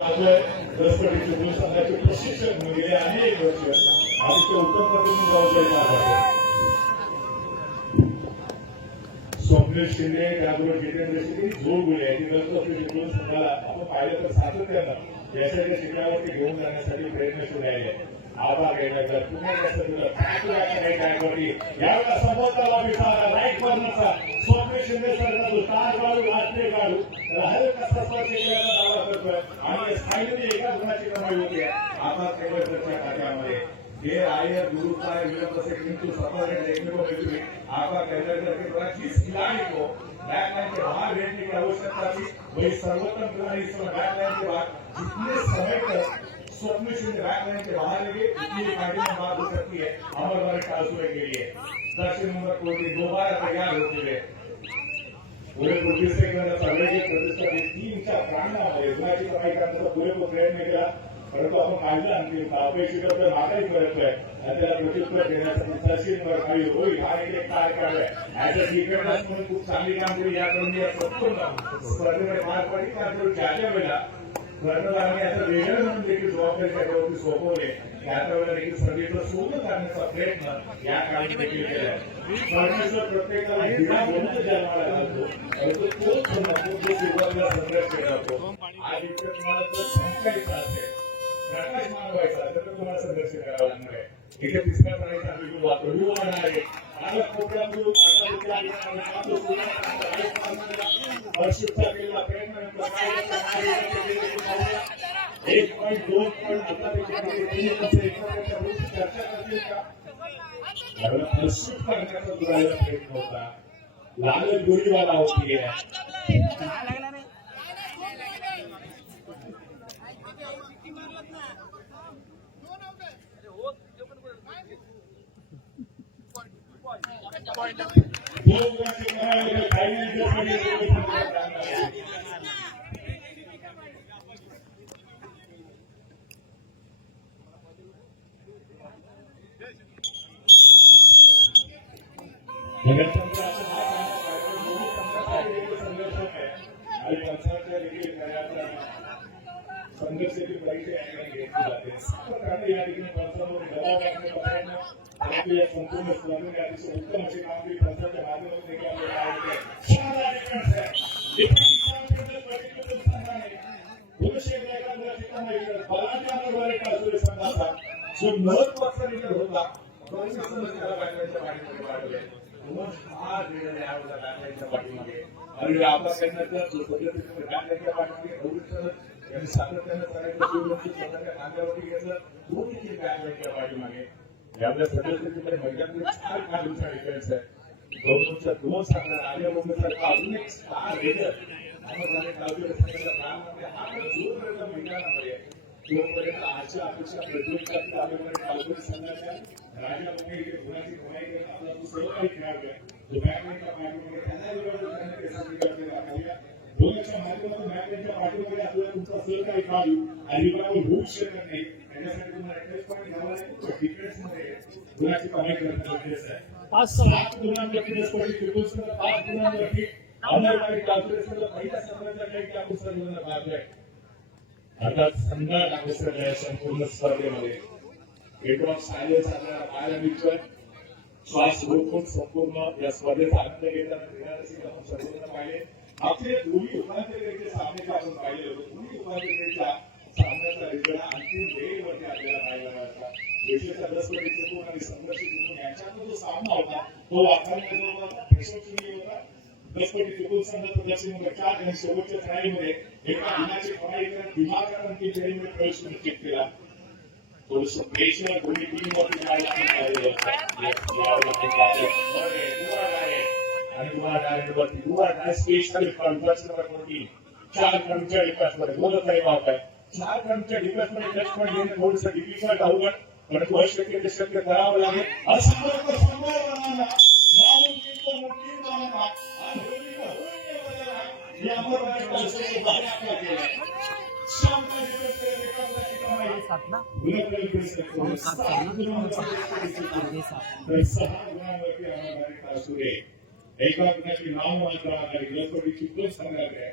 प्रशिक्षण गेले अनेक वर्ष अतिशय उत्तम पद्धतीने जबाबदारी स्वप्नील शिंदे त्याबरोबर जितेंद्र शिंदे जोड गुले यांनी दोन संघाला आपण पाहिलं तर सातत्यानं याच्या शिखरावरती घेऊन जाण्यासाठी प्रयत्नशील राहिले. आभार घेण्याचा पुन्हा यावेळेला समोरचा विचार राईट कॉर्नरचा स्वप्नील शिंदे सरचा जो स्टार काढू राष्ट्रीय काढू हलका सफर केलेला दावा करतोय आणि फायनली एका गुणाची कमाई होते. आता केवळच्या खात्यामध्ये हे आयर गुरुसाय विलंब से किंतु सफर देखने को मिली. आपका कहते हैं कि बड़ा जिस खिलाड़ी को बैकलाइन के बाहर भेजने की आवश्यकता थी वही सर्वोत्तम खिलाड़ी इस समय बैकलाइन के बाद जितने समय तक स्वप्न शिंदे बैकलाइन के बाहर लगे इतनी पार्टी में बात हो सकती है अमर भरत कालसुरे के लिए. दक्षिण नंबर को दोबारा तैयार होते हुए पुरेपूर सेकंदाचा सर्वाधिक प्रतिष्ठा टीमच्या प्रांगणामध्ये गुणाची कमाई करण्याचा पुरेपूर प्रयत्न केला. परंतु आपण पाहिलं आणखी अपेक्षित मागाई करतोय आणि त्याला प्रत्युत्तर देण्यासाठी तहसील काही होईल हा एक कार्यक्रम आहे. ऍज अ क्रिकेटर्स म्हणून खूप चांगली कामगिरी या संपूर्ण स्पर्धेमध्ये पार पडली. त्यानंतर ज्या वेळेला कर्णधारांनी याचा वेगळं म्हणून देखील जबाबदारी त्याच्यावरती सोपवले त्याच्या वेळेला देखील स्पर्धेचं सोडून काढण्याचा प्रयत्न या काळात देखील केला. स्पर्धेचं प्रत्येकाला हिरा म्हणून जन्माला घालतो परंतु तोच जो सुरुवातीला संघर्ष केला जातो आज इतकं तुम्हाला जर संस्कारित असेल प्रकाश मानवायचा तर तुम्हाला संघर्ष करावा लागणार आहे. इथे तिसऱ्या प्राण्याचा बिलकुल वापरू होणार आहे. आज प्रोग्राम वर्षीचा केलेला प्रयत्न 1.2 आता चर्चा करतील का करण्याचा दुरायला प्रयत्न होता. लालच गोळीवाला होती संघर्षाची परीक्षा घेतली जाते. या ठिकाणी संपूर्ण स्पर्धेने अतिशय उत्तम अशी कामगिरी पंचाच्या माध्यमातून देखील जो महत्वाचा निकट होता पाठीमागे आणि आपला सैन्याचा जो पद्धतीने बॅकलाईनच्या पाठीमागे यांनी सातत्यानं करायचं स्वतःच्या खांद्यावरती घेतलं दोन देखील बॅकलाईनच्या पाठीमागे आपल्या सदस्याकडे मैदानात 4 खेळाडूंचा डिफेन्स आहे. दोन सामन्यात आर्य मुंबईसारखा अजून एक स्टार रेडर जोपर्यंत मैदानामध्ये तोपर्यंत आजच्या अपेक्षा प्रत्येक संघाच्या राजा मुंबई गुणाची कमाई करत आपला जो सर्व काही खेळाडू आहे जो बॅकलाईनच्या पाठीमागे त्यांना दोनच्या माध्यमातून बॅकलाईनच्या पाठीमागे आपल्याला तुमचा सर्व काही खेळाडू अजिबात होऊ शकत नाही. त्याच्यासाठी तुम्हाला ऍड्रेस पॉईंट घ्यावा लागेल. डिफेन्समध्ये गुणाची कमाई करणं गरजेचं आहे. 7 गुणांवरती 5 गुणांवरती अमरवाडी कालसुरेसह पहिल्या संघाचा काही आपण सर्वांना पाहतोय. अर्थात संघ लागू आहे संपूर्ण स्पर्धेमध्ये गेटऑफ सायलेन्स आपल्याला पाहायला मिळतोय. श्वास रोखून संपूर्ण या स्पर्धेचा आनंद घेताना आपण सर्वांना पाहिले. आपले दोन्ही उपांत्यपूर्व सामने आपण पाहिले होते. दोन्ही उपांत्यपूर्वच्या सामन्याचा रिझल्ट अंतिम वेळेवरती आपल्याला पाहायला मिळाला. देशाच्या 10 जिंकून आणि संघर्ष जिंकून यांच्यातला जो सामना होता तो वाखाणण्याचा होता, यशस्वी होता. 10 जिंकून संघाचा दक्षिण नंबर 4 आणि शेवटच्या खेळाडूमध्ये एका गुणाची कमाई करत दिमागात अंतिम फेरीमध्ये प्रवेश निश्चित केला. थोडंसं प्रेशर दोन्ही टीमवरती जायला आणि तुम्हाला डायरेक्ट वरती तुम्हाला स्पेशल कॉन्फरन्स नंबर 4 क्रमच्या डिफेन्समध्ये बोलत नाही बाप आहे. 4 क्रमच्या डिफेन्समध्ये टच पॉईंट घेणं थोडंसं डिफिकल्ट अवघड परंतु अशक्य ते शक्य करावं लागेल. एका गुणाची नाव मात्र आघाडी लोकसभेची दोन संघात आहे.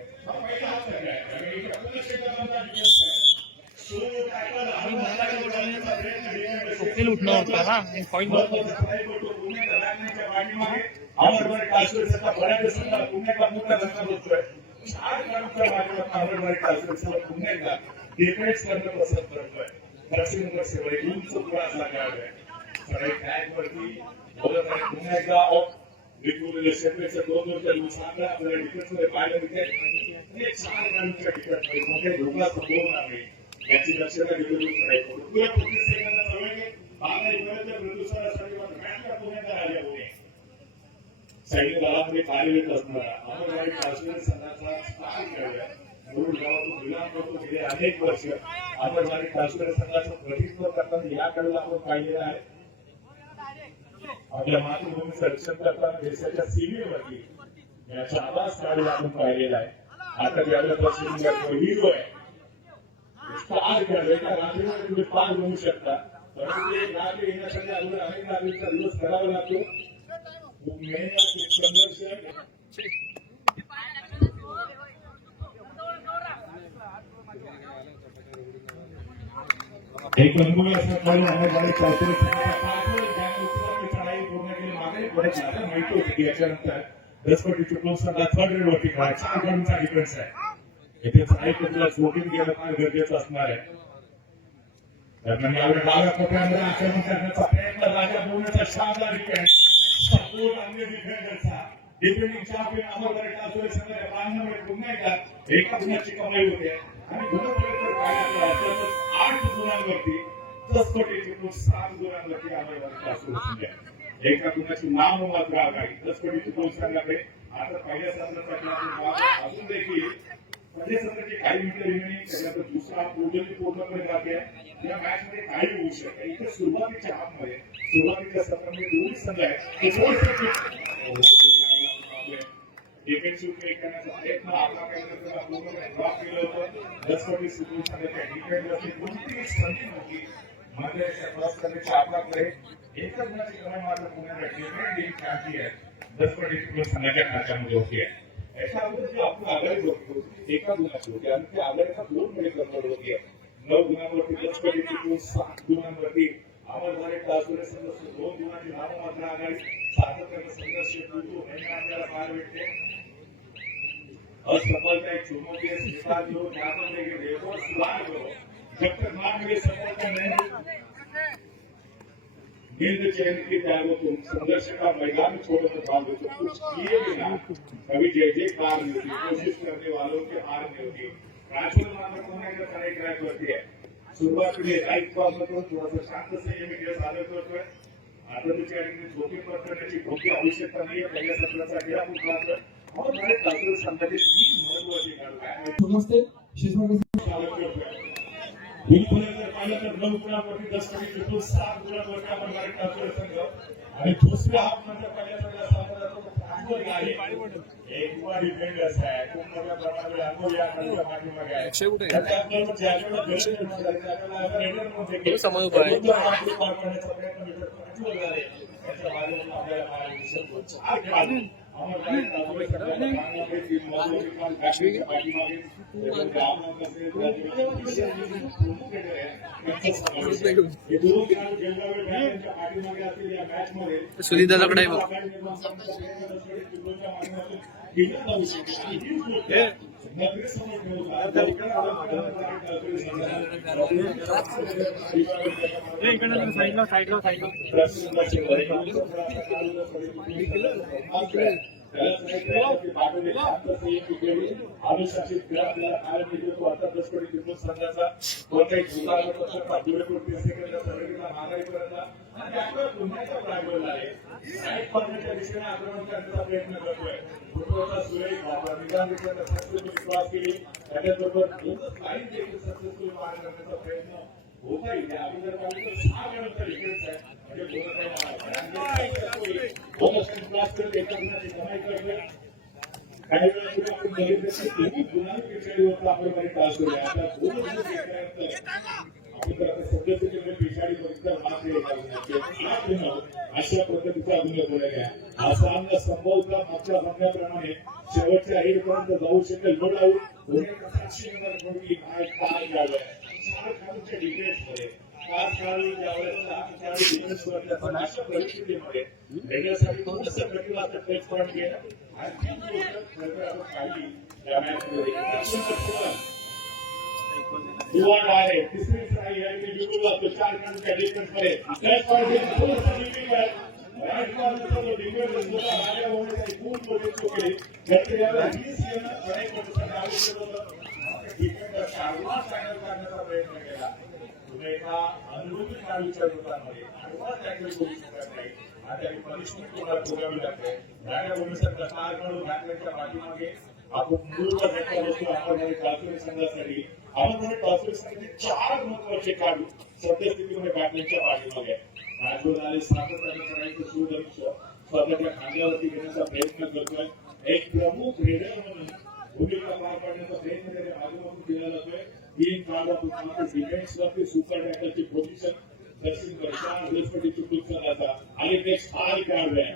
ते लुटणं होतं ना पॉईंट अमरवाडी काश्मीरचा बऱ्याच संघाला पुन्हा एकदा मोठा धक्का बसतोय. 4 ग्रामच्या माध्यमातून अमरवाडी काश्मीरचा पुन्हा एकदा डिफेन्स करणं पसंत करतोय. दक्षिण सेवेला उंच पुरास लागलाय. सगळे टॅग वरती बोलत आहे. पुन्हा एकदा विपुल शेतकऱ्याच्या 2 वर्षांनी सांगा आपल्याला डिफेन्समध्ये पाहिलं मिळते. हे 4 ग्रामच्या डिफेन्समध्ये मोठे धोका संभवणार नाही याची दक्षता घेऊन करायचं. पुढे 25 सेकंदाचा वेळ आहे. बांगलादेश प्रदूषणासाठी मॅचला पुन्हा एकदा आल्या होते. सैनिक दलामध्ये कार्यरत असणारा अमरवाडी काश्मीर संघाचा स्टार खेळाडू मूळ गावातून विलाम करतो. गेले अनेक वर्ष अमरवाडी काश्मीर संघाचं प्रतिनिधित्व करताना याकडे आपण पाहिलेलं आहे. आपल्या मातृभूमीचं रक्षण करताना देशाच्या सीमेवरती याचा आवाज काढून आपण पाहिलेला आहे. आता यावेळेला हिरो आहे. स्टार खेळाडू एका रात्रीमध्ये तुम्ही पार बनवू शकता. परंतु एक रात्री येण्यासाठी अगोदर अनेक रात्रीचा दिवस करावा लागतो. एक अनुभवी असं करून अमरवाडी काश्मीर चढाई पूर्ण केली. मागे बरेच माहिती होती की याच्यानंतर दसपटी चिपळूण संघात 3rd वरती खेळायचा 4 गडांचा डिफेन्स आहे. येथे चढाई कुठला शोधून गेलं फार गरजेचं असणार आहे. दरम्यान यावेळी डाव्या कोपऱ्यामध्ये आक्रमण करण्याचा प्रयत्न राजा बोलण्याचा शानदार डिफेन्स सपोर्ट आणि डिफेंडरचा डिफेंडिंग चॅम्पियन अमरवाडी काश्मीर संघाच्या बांधण्यामुळे पुन्हा एकदा एका गुणाची कमाई होते आणि गुणपरिकर पाहिल्यानंतर 8 गुणांवरती 10 कोटी चिपळूण 7 गुणांवरती अमरवाडी काश्मीर संघ एका गुणाची नाम मात्र आघाडी 10 कोटी चिपळूण संघाकडे. आता पहिल्या सत्रासाठी आपण अजून देखील पहिल्या सत्राची काही मिनिटं रिमेनिंग त्याच्यानंतर दुसरा पूर्णपणे जाते. या मॅच मध्ये काही होऊ शकते. इथे सुरुवातीच्या हाफमध्ये सुरुवातीच्या सत्रामध्ये 2 संघ आहेत. डिफेन्सिव्ह प्ले करण्याचा प्रयत्न आपला करण्याचा पूर्ण ड्रॉप केलं होतं. 10 कोटी चिपळूण संघाच्या डिफेंडरची कोणतीही संधी नव्हती. मात्र क्रॉस करण्याची आपल्याकडे एका गुणाची कमाई मात्र पुण्याला डिफेंडिंग चॅम्पियन 10 कोटी चिपळूण संघाच्या खात्यामध्ये होती आहे. याच्या अगोदर जी आपली आघाडी होती एका गुणाची होती आणि ती आघाडीचा 2 मध्ये कन्वर्ट होती. 9 गुणांवरती 10 कोटी चिपळूण 7 गुणांवरती अमरवाडी काश्मीर संघ 2 गुणांची नाममात्र आघाडी. सातत्याने संघर्ष होतो हे आपल्याला पाहायला भेटते. असफलता एक चुनौती है. स्वीकार जो ज्ञापन देंगे रेकॉर्ड सुधार करो जब तक ना मिले सफलता नहीं गिल्ड चयन की त्याग तुम संघर्ष का मैदान छोड़कर भाग दो. कुछ किए बिना कभी जय जयकार नहीं होती. कोशिश करने वालों की हार नहीं होती. राजपूत मात्र पुन्हा एकदा खरी ट्रॅक वरती आहे. सुरुवातीला राईट क्रॉसमधून थोडंसं शांत संयमी खेळ सादर करतोय. आता त्याची आणि झोपी पकडण्याची कोणती आवश्यकता नाही. पहिल्या सत्रासाठी आपण मात्र अमरवाडी काश्मीर संघाचे 3 महत्त्वाचे खेळाडू काय नमस्ते बिलकुल पाहिलं तर 9 गुणांवरती 10 कोटी चिपळूण 7 गुणांवरती अमरवाडी काश्मीर संघ आणि दुसऱ्या हाफ नंतर पहिल्या संघाला सामना जातो. एक युवा डिफेंडर्स आहे. खूप मोठ्या प्रमाणावर अनुभव या खेळाच्या पाठीमागे आहे. त्याच्याबरोबर ज्यावेळेला गरज पडते त्यावेळेला रेडरमध्ये समोर उभा आहे. करण्याचा प्रयत्न मिळतो. त्याच्या बाजूला आपल्याला पाहायला दिसतो. 4 खेळाडू अमरवाडी काश्मीर संघाच्या बांगलादेश टीममधून काश्मीरच्या पाठीमागे सुधीर दादाकडे अनुशासित खेळाडूला काय मिळतो. आता 10 कोटी चिपळूण संघाचा कोणत्याही माघारीपर्यंत आणि आपल्या पुण्याचा प्रायबल आहे. राईट कॉर्नरच्या दिशेने आक्रमण करण्याचा प्रयत्न करतोय. फुटबॉलचा सुरेख क्रॉस केली. त्याच्याबरोबर काही देखील सक्सेसफुल पार करण्याचा प्रयत्न होता येईल. अगोदर 6 गडांचा डिफेन्स आहे. म्हणजे क्रॉस करत एका गुणाची कमाई करतोय. काही वेळा आपण बघितलं की गुणांची खेळीवर अमरवाडी काश्मीर आहे. आता 2 दिवस आपण सध्याचे पिछाडी बघितलं अशा पद्धतीचा अभिनय बोलायला हा सामना संभवता मागच्या सामन्याप्रमाणे शेवटच्या हेडपर्यंत जाऊ शकेल. नो डाऊट काय काय झालंय 4 खेळाडूंच्या डिफेन्समध्ये 5 खेळाडू ज्यावेळेस आणि डिफेन्स करण्याचा अशा परिस्थितीमध्ये रेल्वेसाठी थोडंसं कठीण असतं टेस्ट पॉईंट घेणं आणि ती गोष्ट खरं आपण काढली या मॅचमध्ये दुवा आहे तिसरी नाही आणि बिलकुल जातो 4 रनच्या डिफरन्समध्ये टेस्ट पॉईंट थोडंसं लिमिट आहे राजस्थानचा डिफेन्स होता माझ्या होण्याची खूप मोठी चूक केली त्यामुळे याला 20 रन ट्राय करण्यासाठी आवश्यक होतं डिफेंडर चांगला फायनल करण्याचा प्रयत्न केला तुम्ही एका अनुभवी खेळाडूच्या रूपामध्ये आडवा टॅकल करू शकत नाही आणि त्याची पनिशमेंट तुम्हाला भोगावी लागते राजा भूमीसारखा स्टार खेळाडू बॅटमॅनच्या पाठीमागे आपण मूळवर भेटला बसतो आपण कालकुलेट संघासाठी आपण कालकुलेट संघाचे 4 महत्वाचे खेळाडू सद्यस्थितीमध्ये बॅटमॅनच्या पाठीमागे राजगोर सातत्याने करायचं सुदर्श स्वतःच्या खांद्यावरती घेण्याचा प्रयत्न करतोय एक प्रमुख रेडर म्हणून भूमिका पार पाडण्याचा प्रयत्न त्याच्या माध्यमातून केला जातोय 3 काळापूर्वी डिफेन्सवरती सुपर टॅकलची पोझिशन दर्शन करतात बृहस्पती चुकून संघाचा आणि ते स्थान खेळाडू आहे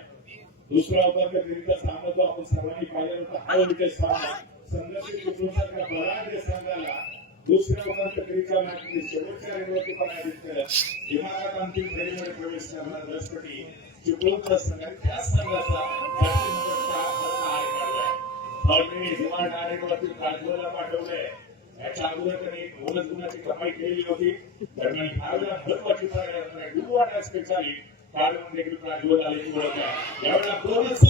दुसरा उपांत्य फेरीचा सामना जो आपण सर्वांनी पाहिला होता हा विजय सामना संघर्ष चुकूनसारख्या बलाढ्य संघाला दुसऱ्या उपांत्य फेरीच्या मॅचमध्ये शेवटच्या रेडवरती पराजित केलं दिमागात अंतिम फेरीमध्ये प्रवेश करणार बृहस्पती चिपळूणचा संघ त्या संघाचा राजगोरला पाठवलंय याच्या अगोदर त्यांनी 2 गुणाची कमाई केलेली होती दरम्यान ह्या वेळेला महत्वाची स्पेशाली कारण देखील राजगोर आलेली ओळख आहे यावेळेला बोनस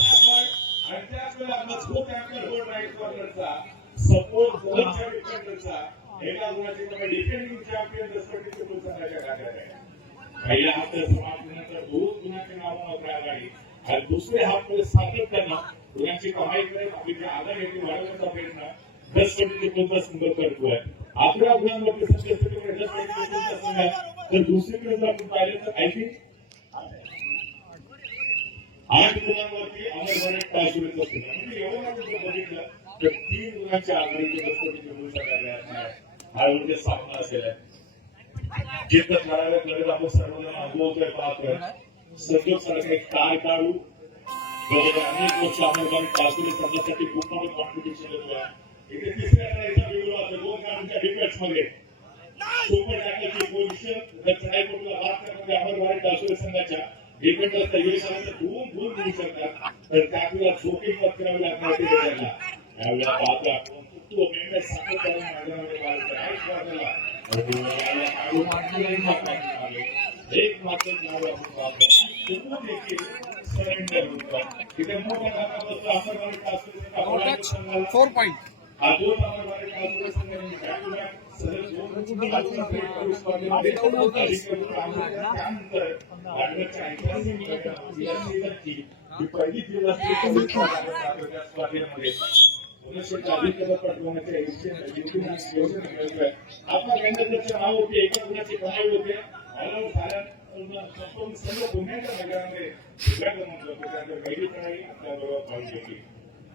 आणि त्याच वेळेला मजबूत अँकर होल्ड राईट कॉर्नरचा सपोर्ट दोनच्या डिफेंडरचा एका गुणाची कमाई डिफेंडिंग चॅम्पियन बृहस्पती चिपळूण संघाच्या खात्यात आहे पहिल्या हप्त्यात समाप्तीनंतर 2 गुणांची नावामध्ये आघाडी आणि दुसरे हप्ते सातत्यानं गुणांची कमाई करत आपली जी आघाडी आहे ती वाढवण्याचा प्रयत्न बृहस्पती चिपळूणचा संघ करतोय 11 गुणांवरती सद्यस्थितीमध्ये बृहस्पती चिपळूणचा संघ तर दुसरीकडे जर आपण पाहिलं तर आय थिंक 8 गुणांवरती अमरवाडे टाळशीचा संघ म्हणजे एवढं आपण बघितलं तर 3 गुणांच्या आघाडीचे बृहस्पती चिपळूण संघाला हा म्हणजे सामना असेल जिद्द कराव्या करत आपण सर्वजण अनुभवतोय पाहतोय सजोग सारखे एक कार काढू अनेक गोष्टी अमरवाडे टाळशी संघासाठी खूप मोठं कॉम्पिटिशन येतोय इथे तिसऱ्या खेळाचा व्हिडिओ आहे 2 खेळाडूंच्या डिफेन्स मध्ये सुपर टॅकलची पोझिशन जर चढाई करून बात करण्यामध्ये अमरवाडे टाळशी संघाच्या डिफेंडर तयारीसाठी 2 गुण मिळू शकतात तर त्यावेळेला जोखीम पत्करावी लागणार होती त्याला यावेळेला पाहतो आपण तो मेंढ्या सातत्याने मैदानामध्ये एक मात्र नाव आपण पाहतो देखील सरेंडर होतं तिथे मोठ्या भागाबद्दल अमरवाडे टाळशी 4 पॉइंट हा 2 अमरवाडे टाळशी संघाने सलग 2 त्यानंतर भारताच्या ऐतिहासिक पहिली स्पर्धेमध्ये 1940 पटवण्याच्या योजना आपल्या गणतंत्राच्या नाव होते एका गुणाची कमाई होते सर्व पुण्याच्या मैदानामध्ये पहिली प्रणाली आपल्याबरोबर पाहिली होती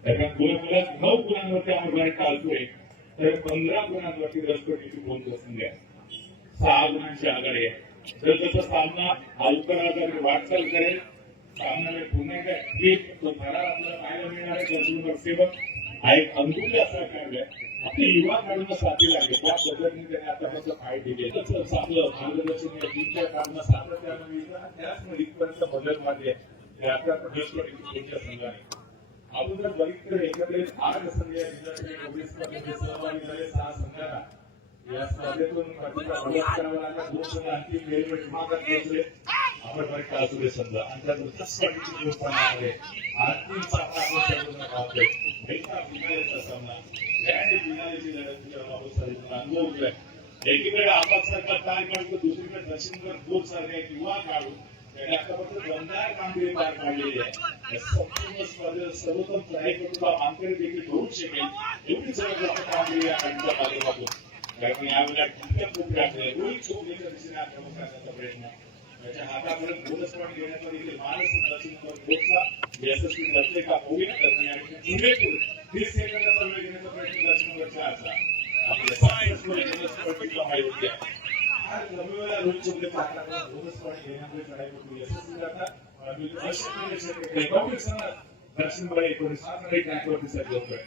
दरम्यान 9 गुणांवरती अमरवाडे टाळतोय तर 15 गुणांवरती बृहस्पती चिपळूणचा संघ आहे 6 गुणांची आघाडी आहे तर त्याचा सामना हलकराकडे वाटचाल करेल सामन्याला पुन्हा एक तो धडा आपल्याला पाहायला मिळणार आहे कर्जूनवर सेवक हा एक अनुभवी असा खेळाडू आहे आपले युवा खेळाडूंना साथी लागले त्या पद्धतीने त्याने आतापर्यंत फाईट दिली चांगलं मार्गदर्शन या टीमच्या कामांना सातत्यानं मिळतं आणि त्याच इथपर्यंत बदल मारले ते आपल्या बृहस्पती चिपळूणच्या संघाने आपण जर बघितलं एकत्रित 8 संघ या स्पर्धेमध्ये सहभागी झाले 6 संघांना या स्पर्धेतून प्रतिभा प्रवास करावा लागला 2 संघ अंतिम फेरीमध्ये विभागात पोहोचले अमरवाडे टाळशी संघ आणि त्या स्पर्धेची स्थानामध्ये अंतिम सामना आपण सर्वजण पाहतोय पहिला फिनालेचा सामना आणि फिनालेची लढत अनुभवतोय एकीकडे आपापसारखा काय काढतो दुसरीकडे दक्षिणकर बोध सारखा एक युवा काढू त्यांनी आतापर्यंत दमदार कामगिरी पार पाडलेली आहे संपूर्ण स्पर्धेत सर्वोत्तम चढाईपटूला मानकरी देखील करू शकेल एवढी जबरदस्त कामगिरी या खेळाच्या माध्यमातून कारण यावेळेला ठिकाण खूप राखले रोहित चोपडीच्या दिशेने आक्रमण करण्याचा प्रयत्न त्याच्या हातापर्यंत बोनस पॉईंट घेण्याचा देखील मानस दक्षिणकर बोधचा यशस्वी ठरले का होईल इंग्रजपूर 30 सेकंदाचा वेळ घेण्याचा प्रयत्न दक्षिणकरचा असा आपल्या सक्सेसफुल बोनस कमाई होती आहे वेळेला रोहित चोपडेचा हातापर्यंत बोनस पॉईंट घेण्यामध्ये चढाईपटू यशस्वी करतात दक्षिणकडे 19 ट्रॅकवरती सज्ज होतोय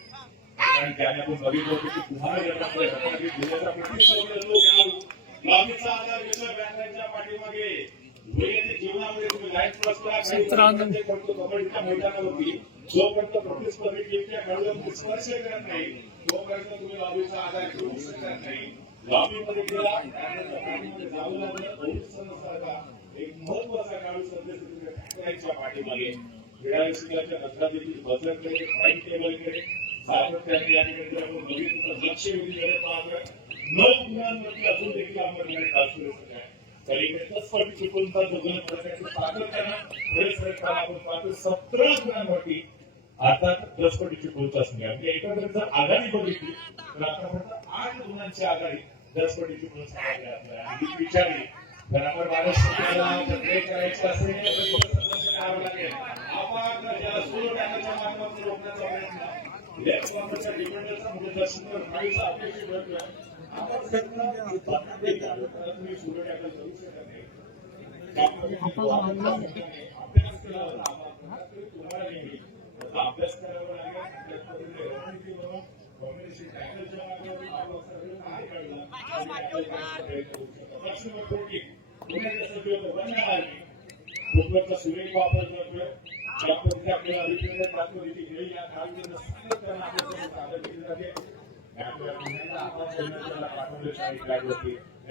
कारण त्याने आपण बघितलं होतं की तुम्हाला घेण्याचा प्रतिस्पर्धा लांबीचा आधार घेतोय बॅटमॅनच्या पाठीमागे लाईन प्लसला काही करतो कबड्डीच्या मैदानावरती जोपर्यंत प्रतिस्पर्धी टीमच्या खेळाडूंना स्पर्श करत नाही तोपर्यंत तुम्ही लॉबीचा आधार घेऊ शकत नाही. लॉबीमध्ये गेला पाठीमध्ये जाऊ लागलं सारखा एक महत्वाचा खेळाडू सध्या पाठीमागे क्रीडा शिक्षकाच्या नंतर देखील बजरकडे पॉईंट टेबलकडे सातत्याने या ठिकाणी आपण बघितलं लक्ष वेधून पाहतोय 9 गुणांवरती अजून देखील आपण सुरू आहे. तर इकडे स्पर्धी चिपळूणचा जोगन प्रकारची सातत्यानं आपण पाहतो 17 गुणांवरती अर्थात दसपटी चिपळूणचा संघ म्हणजे एकंदरीत जर आघाडी बघितली तर आतापर्यंत 8 गुणांची आघाडी दसपटी चिपळूण संघाला आपल्याला विचारली तर आपण महाराष्ट्राला करायचं असेल तर करावं लागेल. आपण ज्याला सोलो टाकायच्या माध्यमातून रोखण्याचा प्रयत्न लेफ्ट डिफेंडरचा म्हणजे दर्शक फाईलचा अपेक्षित होतोय. आपण तुम्ही सोलो टाकल करू शकत नाही. अभ्यास केला होता तुम्हाला नाही अभ्यास करावा लागेल कॉम्बिनेशन टॅकलच्या माध्यमातून आपण सगळं काय काढलं सुरेख वापर करतोय त्या पद्धतीने आपल्याला अभिप्राय प्राप्त होती या काळजी सादर केली जाते.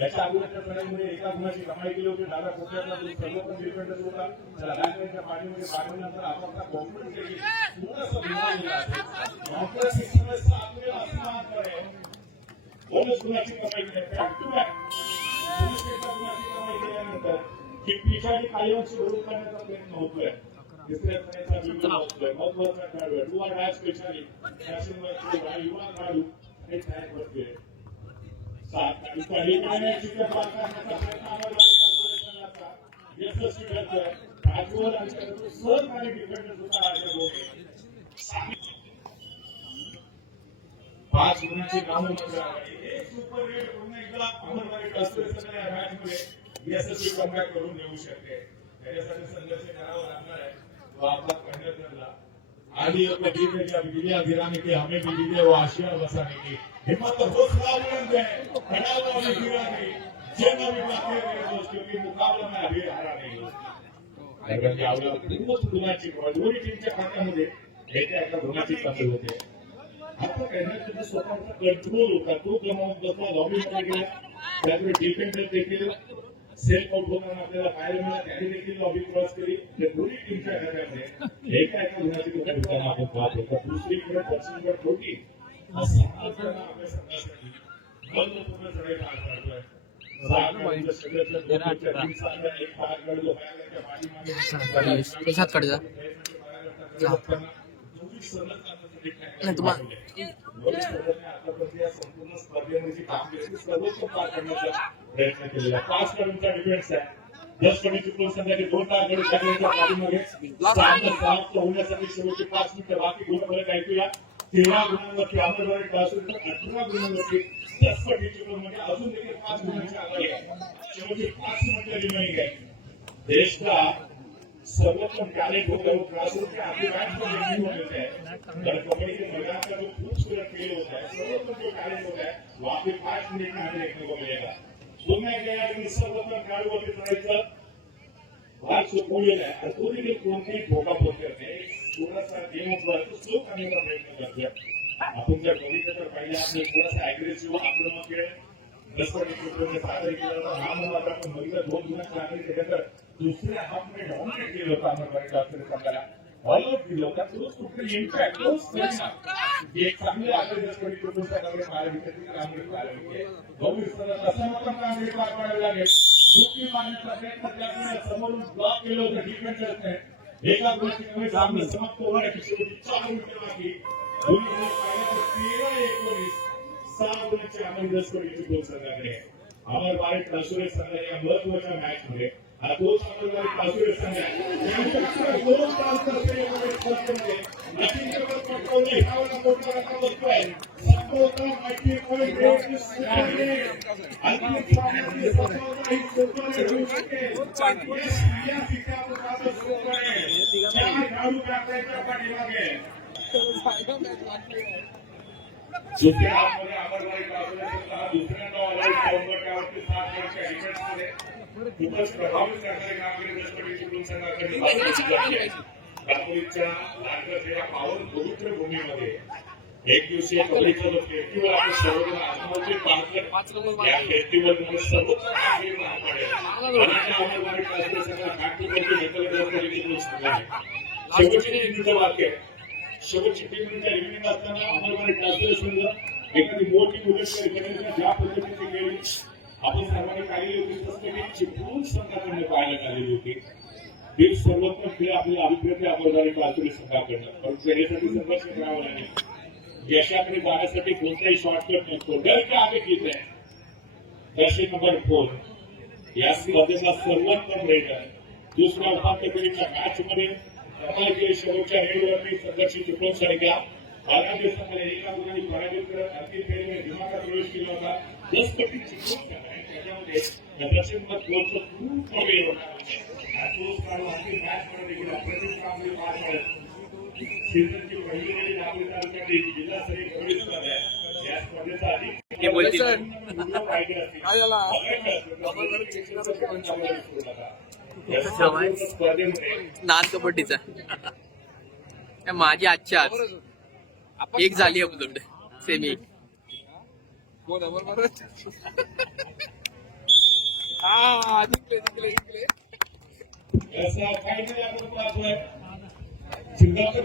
याच्या अगोदरच्या लढाईमध्ये एका गुणाची कमाई केली होती. दादा कोट्यातला जो सर्वोत्तम डिफेंडर होता त्याला लँडलाईनच्या पाठीमध्ये पाठवल्यानंतर आपण कॉन्फिडन्स थोडंसं बोनस गुणाची कमाई केल्यानंतर पिछाडी कायमची भरून करण्याचा प्रयत्न होतोय. तिसऱ्या क्रमांकाचा होतोय महत्वाचा खेळाडू टू आर मॅच स्पेशली युवा खेळाडू हे तयार करतोय. यशस्वी ठरतोय राजवर सहकारी डिफेंडर सुद्धा पाच गुणांची नावं एक सुपर रेड पुन्हा एकदा अमरवारी टस्करच्या या मॅचमध्ये यशस्वी कमबॅक करून येऊ शकते. त्याच्यासाठी संघर्ष करावा लागणार है. तो आपला कंडक्टरला आदि अपने जीवन का विजय दिलाने की हमें भी विजय वो आशिया बसाने की हिम्मत हौसला बुलंद है. खड़ा में गिरा नहीं जेना भी बातें मेरे दोस्त क्योंकि मुकाबला में अभी हारा नहीं. अगर यावला खूप गुणाची दोन्ही टीमच्या खात्यामध्ये एका गुणाची कमी होते. आता कंडक्टरचा स्वतःचा कंट्रोल होता तो क्रमांक बसला लॉबीमध्ये गेला त्यामुळे डिफेंडर देखील सेल्फ आउट होताना आपल्याला पाहायला मिळाला. त्याने देखील लॉबी क्रॉस केली. दोन्ही टीमच्या खात्यामध्ये एका गुणाची कमी होताना आपण पाहत होता. दुसरीकडे पश्चिमकडे होती आपल्या संघासाठी महत्वपूर्ण लढाई पार पाडतोय. संपूर्ण स्पर्धेमध्ये कामगिरी सर्वोच्च पार करण्याचा प्रयत्न केलेला 5 कडूनचा डिफेन्स आहे. 10 कडे चिपळूण संघाने 2 टार्गेट टाकण्याच्या पाठीमागे समाप्त होण्यासाठी शेवटचे 5 मिनिटं बाकी गुणफलक ऐकूया. 13 गुणांवरती अमरवाडी क्लासून 18 गुणांवरती 10 कडे चिपळूण म्हणजे अजून देखील 5 गुणांची आघाडी आहे. शेवटचे 5 मिनिटं रिमेनिंग आहे. देशला सर्वोत्तम टॅलेंट होता वो क्लासरूम आपली मॅच पण रिव्ह्यू होत आहे. तर कबड्डी के मैदान का जो खूबसूरत खेल होता है सर्वोत्तम जो टैलेंट होता है वो आपके 5 मिनट में हमें देखने को मिलेगा. तुम्हें गया कि सर्वोत्तम खेळाडू होते करायचं भाग सोपवलेला आहे. आणि तो देखील कोणतेही धोका पोहोचत नाही. थोडासा गेम ऑफ स्लो करण्याचा प्रयत्न करतोय. आपण जर बघितलं तर पहिले आपले थोडासा अग्रेसिव्ह आक्रमक खेळ सादर केला नाममात्र आपण बघितलं 2 गुणांची आघाडी त्याच्यानंतर दुसऱ्या हाफमध्ये डॉमिनेट केलं होतं अमरवाडी क्लासने संघाला ऑल आउट दिलं होतं. तोच कुठे इम्पॅक्ट एक चांगले आघाडी कुटुंबाकडे महाराष्ट्राची कामगिरी पाहिली बघू तसं मोठं कामगिरी पार पाडावी लागेल. चुकी मारण्याचा प्रयत्न त्यामुळे समोरून ब्लॉक केलं होतं डिफेंडरने. एका गोष्टी कमी सामना समाप्त होण्याची शेवटी 4 मिनिटं बाकी. दोन्ही पाहिजे 13-19 6 गुणांची आघाडी दसपटीची गोल संघाकडे. अमरवाडी क्लासुरे संघ या महत्वाच्या मॅच मध्ये हा तोच अमरवाडी क्लासुरे संघ आहे. 2 तास करते दुसऱ्या हाफमध्ये अमरवाडी क्लासुरे दुसऱ्यांदा त्यावरती 7 वर्ष इव्हेंटमध्ये खूपच प्रभावित करणारे कामगिरी राष्ट्रवादी चिपळूण संघाकडे दापोलीच्या लाडकर या पावन पवित्र भूमीमध्ये एक दिवसीय कबड्डीचा जो फेस्टिवल आपण सर्वजण आजमावतोय पाहतोय. या फेस्टिवलमध्ये सर्वोच्च कामगिरी पार पडेल. अनेक राष्ट्रीय संघाला काटूपैकी ढकलत राष्ट्रवादी चिपळूण संघाने शेवटची टीमचं वाक्य आहे. शेवटची टीमच्या इव्हिनिंग असताना अमरवाडी ट्रान्सफर संघ एखादी मोठी उलट ज्या पद्धतीने गेली आपण सर्वांनी पाहिलेली होती पुस्तके चिपळूण संघाकडे पाहायला आलेली होती. ही सर्वोत्तम खेळ आपल्या अभिप्रेत अमरवाडी ट्रान्सफर संघाकडनं परंतु यासाठी संघर्ष करावा लागेल. यशाकडे जाण्यासाठी कोणताही शॉर्टकट नसतो. डर क्या आम्ही घेत आहे. दर्शक नंबर 4 या स्पर्धेचा सर्वोत्तम रेडर दुसऱ्या उपांत्य फेरीच्या मॅच मध्ये कमाल शेवटच्या रेडवरती संघर्ष चिपळूण संघ 12 दिवसांमध्ये एका गुणांनी पराभूत करत अंतिम फेरीमध्ये दिमागात प्रवेश केला होता. 10 पट्टी चिपळूण संघ आहे. त्याच्यामध्ये दर्शक नंबर 4 चं खूप कमी होणार अंतिम मॅच मध्ये देखील अप्रतिम कामगिरी पार पाडत सीझनची पहिली वेळी दापोली तालुक्यातील जिल्हास्तरीय कबड्डी स्पर्धा आहे. या स्पर्धेचा अधिक हे बोलतील. स्पर्धेमध्ये नान कबड्डीचा त्या माझी आजच्या आज एक झाली अपलोड सेमी फायनली आपण पाहतोय सिंगापूर